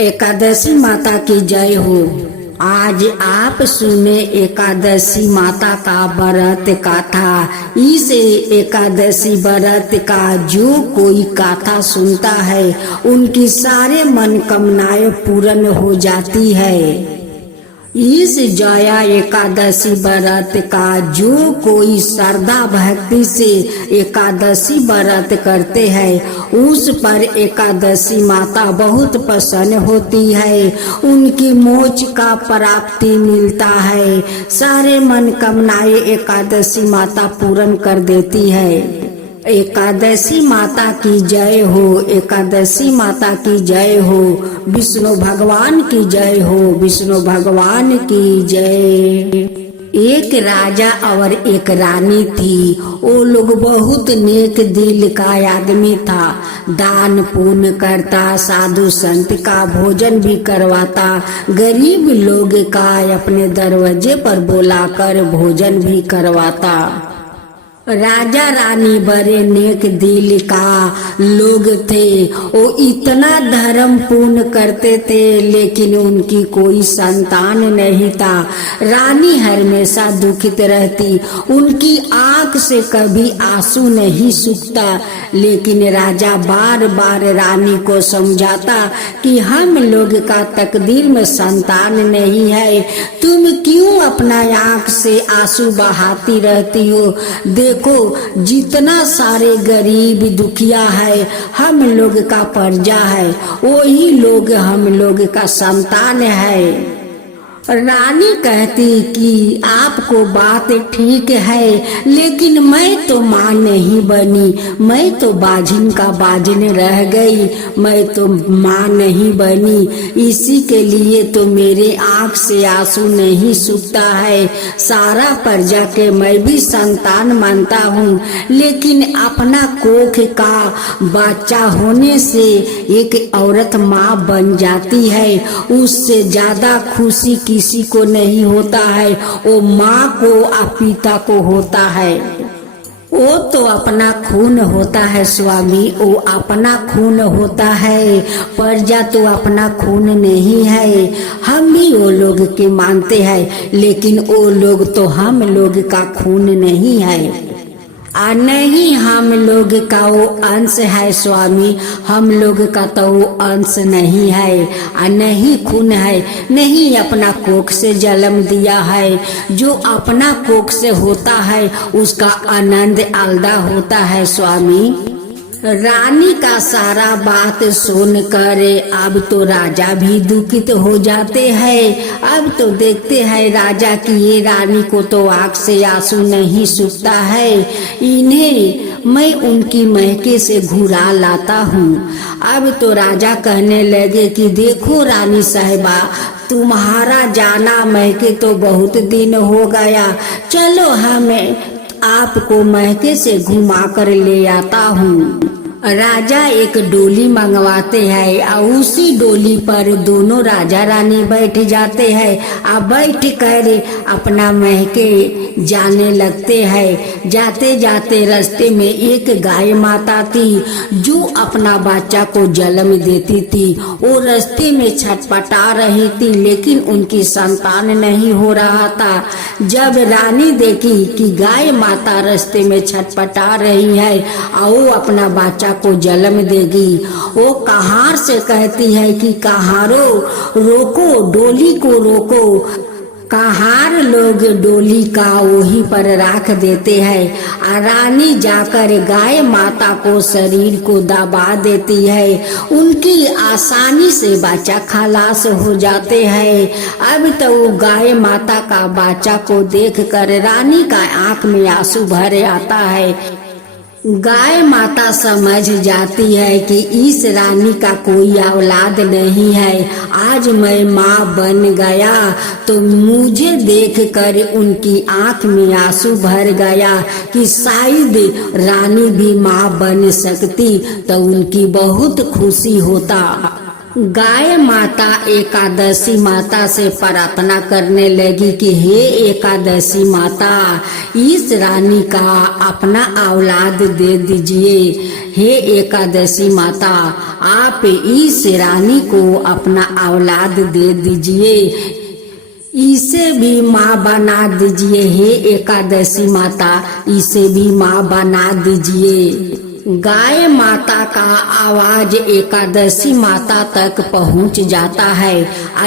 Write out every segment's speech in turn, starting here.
एकादशी माता की जय हो। आज आप सुने एकादशी माता का व्रत कथा। इस एकादशी व्रत का जो कोई कथा सुनता है उनकी सारे मनोकामनाएं पूर्ण हो जाती है। इस जया एकादशी व्रत का जो कोई श्रद्धा भक्ति से एकादशी व्रत करते हैं उस पर एकादशी माता बहुत प्रसन्न होती है, उनकी मोक्ष का प्राप्ति मिलता है। सारे मनोकामनाएं एकादशी माता पूर्ण कर देती है। एकादशी माता की जय हो, एकादशी माता की जय हो, विष्णु भगवान की जय हो, विष्णु भगवान की जय। एक राजा और एक रानी थी। वो लोग बहुत नेक दिल का आदमी था, दान पुण्य करता, साधु संत का भोजन भी करवाता, गरीब लोग का अपने दरवाजे पर बुलाकर भोजन भी करवाता। राजा रानी बड़े नेक दिल का लोग थे। वो इतना धर्म पूर्ण करते थे लेकिन उनकी कोई संतान नहीं था। रानी हमेशा दुखित रहती, उनकी आंख से कभी आंसू नहीं सूखता। लेकिन राजा बार बार रानी को समझाता कि हम लोग का तकदीर में संतान नहीं है, तुम क्यों अपना आंख से आंसू बहाती रहती हो। देखो जितना सारे गरीब दुखिया है हम लोग का प्रजा है, वही लोग हम लोग का संतान है। रानी कहती कि आपको बात ठीक है लेकिन मैं तो मां नहीं बनी, मैं तो बाजिन का बाजिन रह गई, मैं तो मां नहीं बनी, इसी के लिए तो मेरे आंख से आंसू नहीं सूखता है। सारा प्रजा के मैं भी संतान मानता हूँ लेकिन अपना कोख का बच्चा होने से एक औरत माँ बन जाती है, उससे ज्यादा खुशी किसी को नहीं होता है। वो माँ को और पिता को होता है। वो तो अपना खून होता है स्वामी, वो अपना खून होता है, प्रजा तो अपना खून नहीं है। हम भी वो लोग के मानते हैं लेकिन वो लोग तो हम लोग का खून नहीं है। नहीं हम लोग का वो अंश है स्वामी, हम लोग का तो वो अंश नहीं है, नहीं खून है, नहीं अपना कोख से जन्म दिया है। जो अपना कोख से होता है उसका आनंद आलादा होता है स्वामी। रानी का सारा बात सुनकर अब तो राजा भी दुखित हो जाते हैं। अब तो देखते हैं राजा की ये रानी को तो आंख से आंसू नहीं सूखता है, इन्हें मैं उनकी महके से घुरा लाता हूँ। अब तो राजा कहने लगे कि देखो रानी साहिबा, तुम्हारा जाना महके तो बहुत दिन हो गया, चलो हमें आपको महके से घुमा कर ले आता हूँ। राजा एक डोली मंगवाते हैं और उसी डोली पर दोनों राजा रानी बैठ जाते हैं। अब बैठ कर अपना महके जाने लगते हैं। जाते जाते रास्ते में एक गाय माता थी जो अपना बच्चा को जन्म देती थी। वो रास्ते में छटपटा रही थी लेकिन उनकी संतान नहीं हो रहा था। जब रानी देखी कि गाय माता रास्ते में छटपटा रही है और वो अपना बच्चा को जन्म देगी, वो कहार से कहती है कि कहारो रोको, डोली को रोको। कहार लोग डोली का वहीं पर रख देते हैं। रानी जाकर गाय माता को शरीर को दबा देती है, उनकी आसानी से बच्चा खलास हो जाते हैं। अब तो वो गाय माता का बच्चा को देखकर रानी का आंख में आंसू भर आता है। गाय माता समझ जाती है कि इस रानी का कोई औलाद नहीं है, आज मैं माँ बन गया तो मुझे देखकर उनकी आंख में आंसू भर गया कि शायद रानी भी माँ बन सकती तो उनकी बहुत खुशी होता। गाय माता एकादशी माता से प्रार्थना करने लगी कि हे एकादशी माता, इस रानी का अपना औलाद दे दीजिए। हे एकादशी माता, आप इस रानी को अपना औलाद दे दीजिए, इसे भी माँ बना दीजिए। हे एकादशी माता, इसे भी माँ बना दीजिए। गाय माता का आवाज एकादशी माता तक पहुंच जाता है।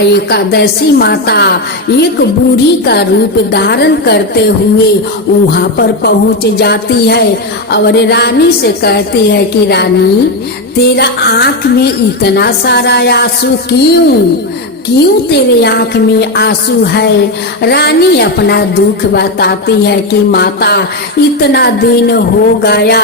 एकादशी माता एक बूढ़ी का रूप धारण करते हुए वहां पर पहुंच जाती है और रानी से कहती है कि रानी, तेरा आंख में इतना सारा आंसू क्यों तेरे आंख में आंसू है? रानी अपना दुख बताती है कि माता, इतना दिन हो गया,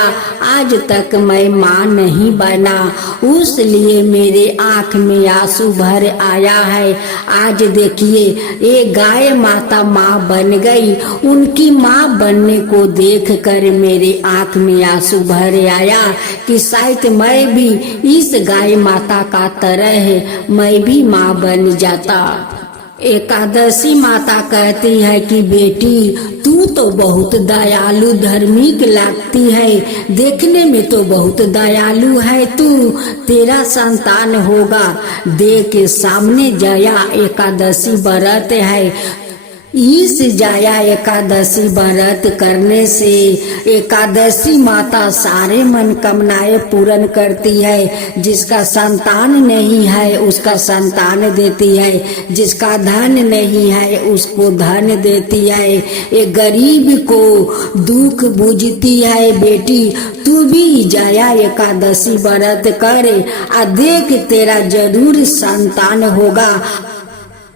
आज तक मैं माँ नहीं बना, उसलिए मेरे आंख में आंसू भर आया है। आज देखिए, ये गाय माता माँ बन गई, उनकी माँ बनने को देख कर मेरे आंख में आंसू भर आया कि शायद मैं भी इस गाय माता का तरह मैं भी माँ बन जाता। एकादशी माता कहती है कि बेटी, तू तो बहुत दयालु धार्मिक लगती है, देखने में तो बहुत दयालु है तू, तेरा संतान होगा। देख के सामने जया एकादशी व्रत है, इस जया एकादशी व्रत करने से एकादशी माता सारे मनोकामनाएं पूर्ण करती है। जिसका संतान नहीं है उसका संतान देती है, जिसका धन नहीं है उसको धन देती है, ये गरीब को दुख बुझती है। बेटी, तू भी जया एकादशी व्रत कर, देख तेरा जरूर संतान होगा,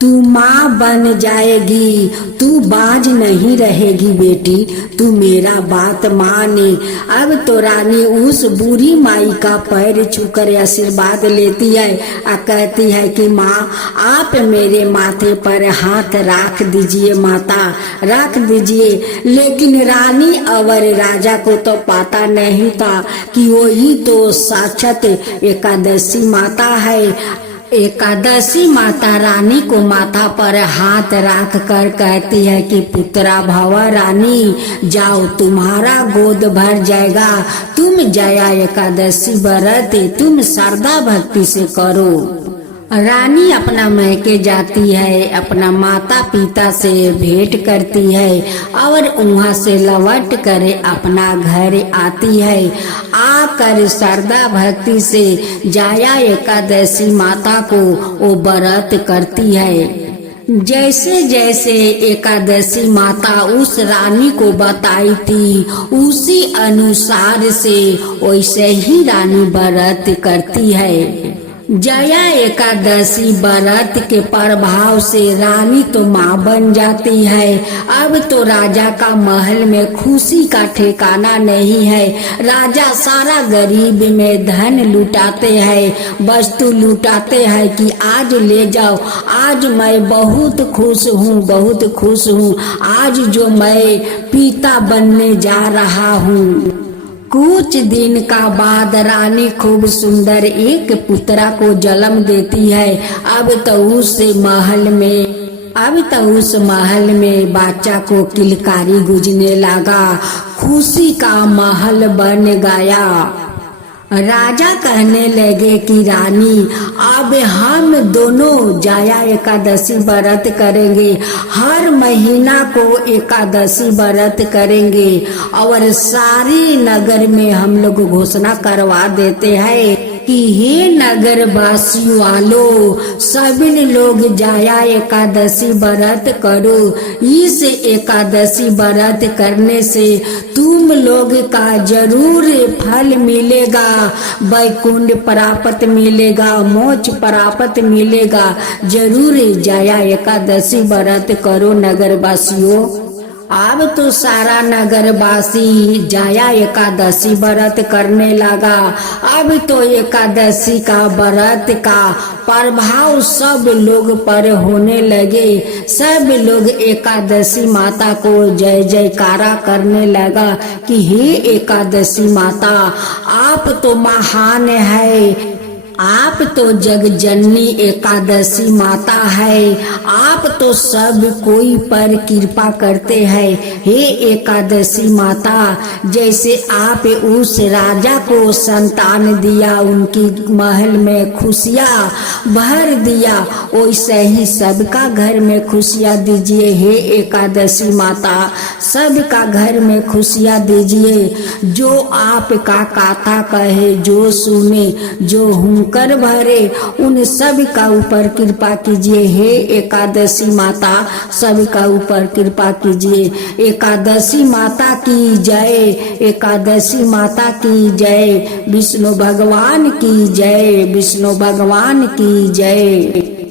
तू माँ बन जाएगी, तू बाज नहीं रहेगी। बेटी, तू मेरा बात माने। अब तो रानी उस बूढ़ी माई का पैर छूकर आशीर्वाद लेती है और कहती है कि माँ, आप मेरे माथे पर हाथ रख दीजिए, माता रख दीजिए। लेकिन रानी और राजा को तो पता नहीं था कि वही तो साक्षात एकादशी माता है। एकादशी माता रानी को माथा पर हाथ रख कर कहती है कि पुत्रा भवा रानी, जाओ, तुम्हारा गोद भर जाएगा, तुम जया एकादशी व्रत तुम श्रद्धा भक्ति से करो। रानी अपना मैके जाती है, अपना माता पिता से भेंट करती है और वहाँ से लौट कर अपना घर आती है। आकर श्रद्धा भक्ति से जया एकादशी माता को वो व्रत करती है। जैसे जैसे एकादशी माता उस रानी को बताई थी, उसी अनुसार से वैसे ही रानी व्रत करती है। जया एकादशी व्रत के प्रभाव से रानी तो माँ बन जाती है। अब तो राजा का महल में खुशी का ठिकाना नहीं है। राजा सारा गरीब में धन लुटाते हैं, वस्तु लुटाते हैं कि आज ले जाओ, आज मैं बहुत खुश हूँ, बहुत खुश हूँ, आज जो मैं पिता बनने जा रहा हूँ। कुछ दिन का बाद रानी खूब सुंदर एक पुत्रा को जन्म देती है। अब तो उस महल में बच्चा को किलकारी गुजने लगा, खुशी का महल बन गया। राजा कहने लगे कि रानी, अब हम दोनों जया एकादशी व्रत करेंगे, हर महीना को एकादशी व्रत करेंगे और सारी नगर में हम लोग घोषणा करवा देते हैं कि हे नगर वासी वालों, सभी लोग जया एकादशी व्रत करो। इस एकादशी व्रत करने से तुम लोग का जरूर फल मिलेगा, वैकुंठ प्राप्त मिलेगा, मोक्ष प्राप्त मिलेगा। जरूर जया एकादशी व्रत करो नगर वासियों। अब तो सारा नगरवासी जया एकादशी व्रत करने लगा। अब तो एकादशी का व्रत का प्रभाव सब लोग पर होने लगे। सब लोग एकादशी माता को जय जयकारा करने लगा कि हे एकादशी माता, आप तो महान है, आप तो जग जननी एकादशी माता है, आप तो सब कोई पर कृपा करते हैं। हे एकादशी माता, जैसे आप उस राजा को संतान दिया, उनकी महल में खुशियाँ भर दिया, वैसे ही सबका घर में खुशियाँ दीजिए। हे एकादशी माता, सबका घर में खुशियाँ दीजिए। जो आपका कथा कहे, जो सुने, जो हुंकर भरे, उन सब का ऊपर कृपा कीजिए। हे एकादशी माता, सबका ऊपर कृपा कीजिए। एकादशी माता की जय, एकादशी माता की जय, विष्णु भगवान की जय, विष्णु भगवान की जय।